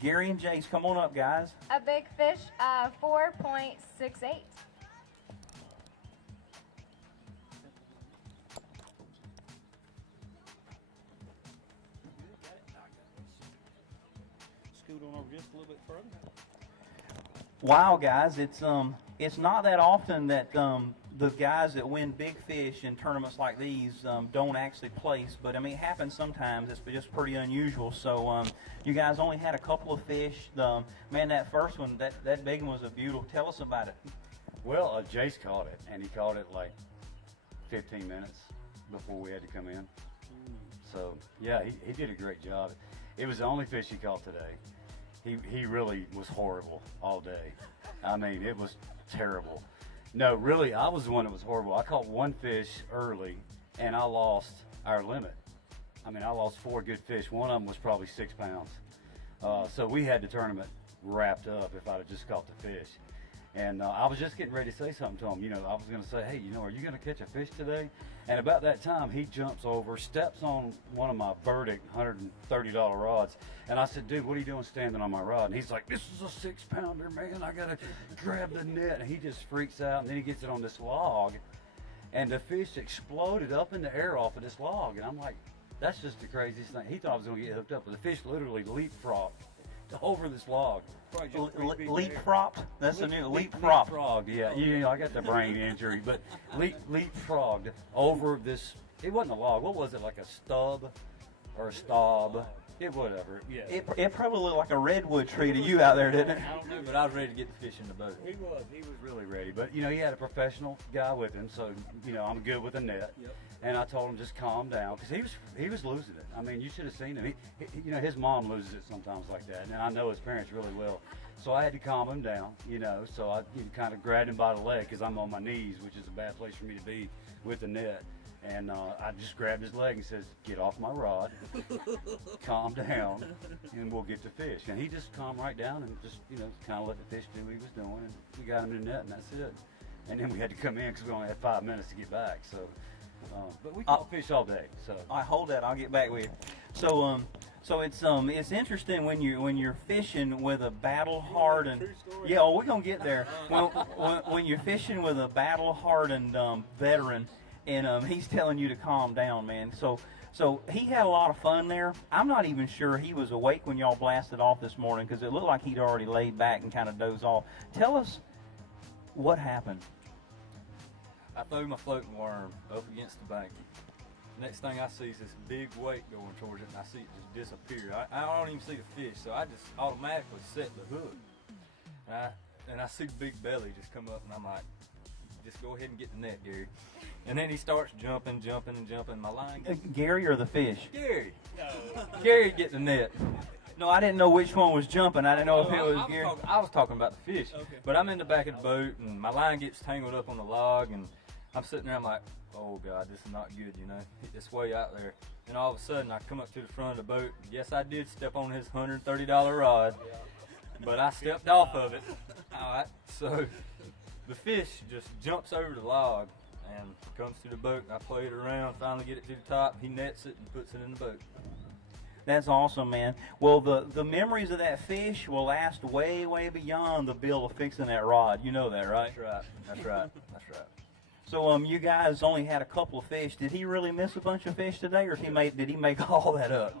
Gary and Jase, come on up, guys. A big fish, 4.68. Scoot on over just a little bit further. Wow, guys, it's not that often that the guys that win big fish in tournaments like these don't actually place, but I mean it happens sometimes. It's just pretty unusual. So you guys only had a couple of fish. Man, that first one, that big one was a beautiful. Tell us about it. Well, Jase caught it, and he caught it like 15 minutes before we had to come in. So yeah, he did a great job. It was the only fish he caught today. He really was horrible all day. I mean, it was terrible. No, really, I was the one that was horrible. I caught one fish early, and I lost our limit. I mean, I lost 4 good fish. One of them was probably 6 pounds. So we had the tournament wrapped up if I'd have just caught the fish. And I was just getting ready to say something to him. You know, I was going to say, hey, you know, are you going to catch a fish today? And about that time, he jumps over, steps on one of my Verdict $130 rods. And I said, dude, what are you doing standing on my rod? And he's like, this is a 6-pounder, man. I got to grab the net. And he just freaks out. And then he gets it on this log. And the fish exploded up in the air off of this log. And I'm like, that's just the craziest thing. He thought I was going to get hooked up. But the fish literally leapfrogged over this log. Leapfrog? That's a new leapfrog. Leapfrog, yeah. You know, I got the brain injury, but leapfrogged over this. It wasn't a log. What was it, like a stub or a stub? It whatever. Yeah. It probably looked like a redwood tree to you out there, didn't it? I don't know, but I was ready to get the fish in the boat. He was really ready. But you know, he had a professional guy with him, so you know, I'm good with a net. Yep. And I told him just calm down because he was losing it. I mean, you should have seen him. He you know, his mom loses it sometimes like that, and I know his parents really well. So I had to calm him down, you know. So I kind of grabbed him by the leg because I'm on my knees, which is a bad place for me to be with the net. And I just grabbed his leg and says, "Get off my rod, calm down, and we'll get the fish." And he just calmed right down and just kind of let the fish do what he was doing, and we got him in the net, and that's it. And then we had to come in because we only had 5 minutes to get back. So. But we caught fish all day. So I hold that. I'll get back with you. So it's interesting when you're fishing with a battle-hardened. Yeah, oh, we're gonna get there. When you're fishing with a battle-hardened veteran, and he's telling you to calm down, man. So he had a lot of fun there. I'm not even sure he was awake when y'all blasted off this morning because it looked like he'd already laid back and kind of dozed off. Tell us what happened. I threw my floating worm up against the bank. Next thing I see is this big weight going towards it, and I see it just disappear. I don't even see the fish, so I just automatically set the hook. And I see the big belly just come up, and I'm like, just go ahead and get the net, Gary. And then he starts jumping. My line gets... Gary or the fish? Gary. Gary get the net. No, I didn't know which one was jumping. I didn't know if it was Gary. I was talking about the fish. Okay. But I'm in the back of the boat, and my line gets tangled up on the log, and I'm sitting there, I'm like, oh God, this is not good, you know. It's way out there. And all of a sudden, I come up to the front of the boat. Yes, I did step on his $130 rod, but I stepped off of it. All right, so the fish just jumps over the log and comes to the boat. I play it around, finally get it to the top. He nets it and puts it in the boat. That's awesome, man. Well, the memories of that fish will last way, way beyond the bill of fixing that rod. You know that, right? That's right. So you guys only had a couple of fish. Did he really miss a bunch of fish today, or did he make all that up?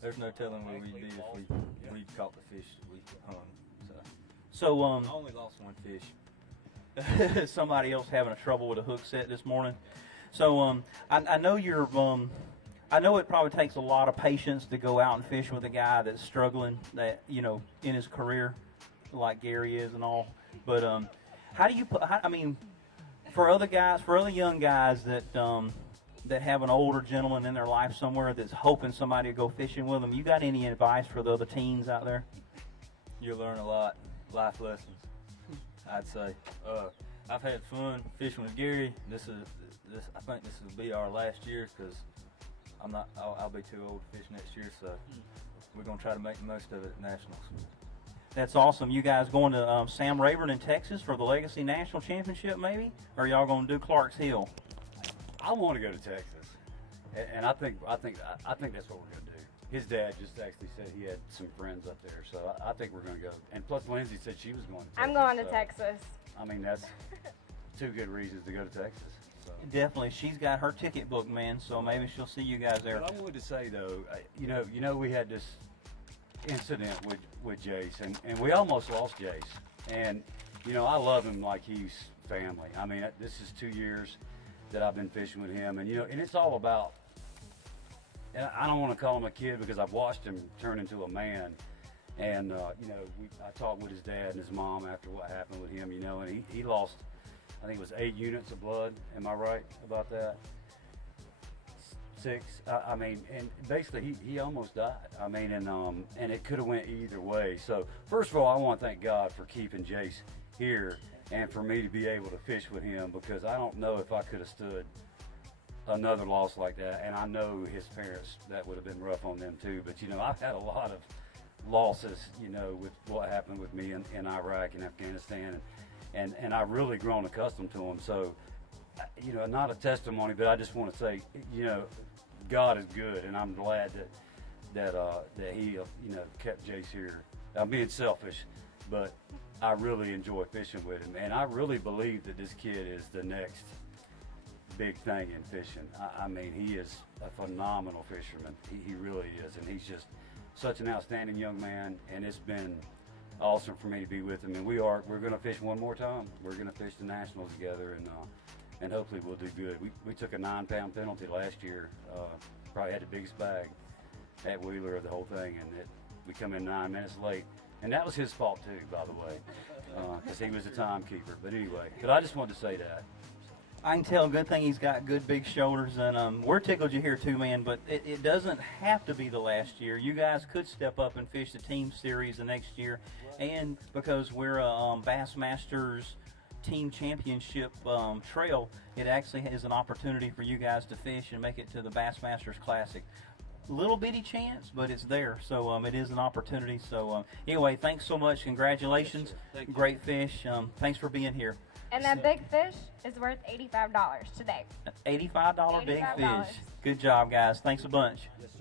There's no telling what we'd do if we caught the fish that we hung. So I only lost one fish. Somebody else having a trouble with a hook set this morning. So I know you're. I know it probably takes a lot of patience to go out and fish with a guy that's struggling, that in his career, like Gary is and all. But how do you put? I mean. For other young guys that have an older gentleman in their life somewhere that's hoping somebody will go fishing with them, you got any advice for the other teens out there? You'll learn a lot, life lessons, I'd say. I've had fun fishing with Gary. I think this will be our last year because I'll be too old to fish next year, so we're gonna try to make the most of it at Nationals. That's awesome. You guys going to Sam Rayburn in Texas for the Legacy National Championship, maybe? Or y'all going to do Clark's Hill? I want to go to Texas, and I think that's what we're going to do. his dad just actually said he had some friends up there, so I think we're going to go. And plus, Lindsay said she was going to Texas. I'm going to so, Texas. I mean, that's 2 good reasons to go to Texas. So. Definitely, she's got her ticket booked, man. So maybe she'll see you guys there. But I wanted to say though, you know, we had this incident with Jase, and we almost lost Jase. And you know, I love him like he's family. I mean, this is 2 years that I've been fishing with him, and you know, and it's all about. And I don't want to call him a kid because I've watched him turn into a man. And you know, I talked with his dad and his mom after what happened with him. You know, and he lost, I think it was 8 units of blood. Am I right about that? 6. I mean, and basically he almost died. I mean, and it could have went either way. So first of all, I want to thank God for keeping Jase here and for me to be able to fish with him, because I don't know if I could have stood another loss like that. And I know his parents, that would have been rough on them too. But you know, I've had a lot of losses, you know, with what happened with me in Iraq and Afghanistan, and I've really grown accustomed to them. So, you know, not a testimony, but I just want to say, you know, God is good, and I'm glad that he, you know, kept Jase here. I'm being selfish, but I really enjoy fishing with him, and I really believe that this kid is the next big thing in fishing. I mean, he is a phenomenal fisherman. He really is, and he's just such an outstanding young man, and it's been awesome for me to be with him. And we're going to fish one more time. We're going to fish the Nationals together, and hopefully we'll do good. We took a 9-pound penalty last year. Probably had the biggest bag at Wheeler of the whole thing, and we come in 9 minutes late. And that was his fault too, by the way, because he was the timekeeper. But anyway, but I just wanted to say that. I can tell. Good thing he's got good big shoulders, and we're tickled you here too, man. But it doesn't have to be the last year. You guys could step up and fish the team series the next year, and because we're a Bassmasters team championship trail, it actually is an opportunity for you guys to fish and make it to the Bassmasters Classic. Little bitty chance, but it's there. So it is an opportunity. So anyway, thanks so much. Congratulations. Thank you. Great fish. Thanks for being here. And that big fish is worth $85 today. $85 big $85. fish. Good job, guys. Thanks a bunch. Yes, sir.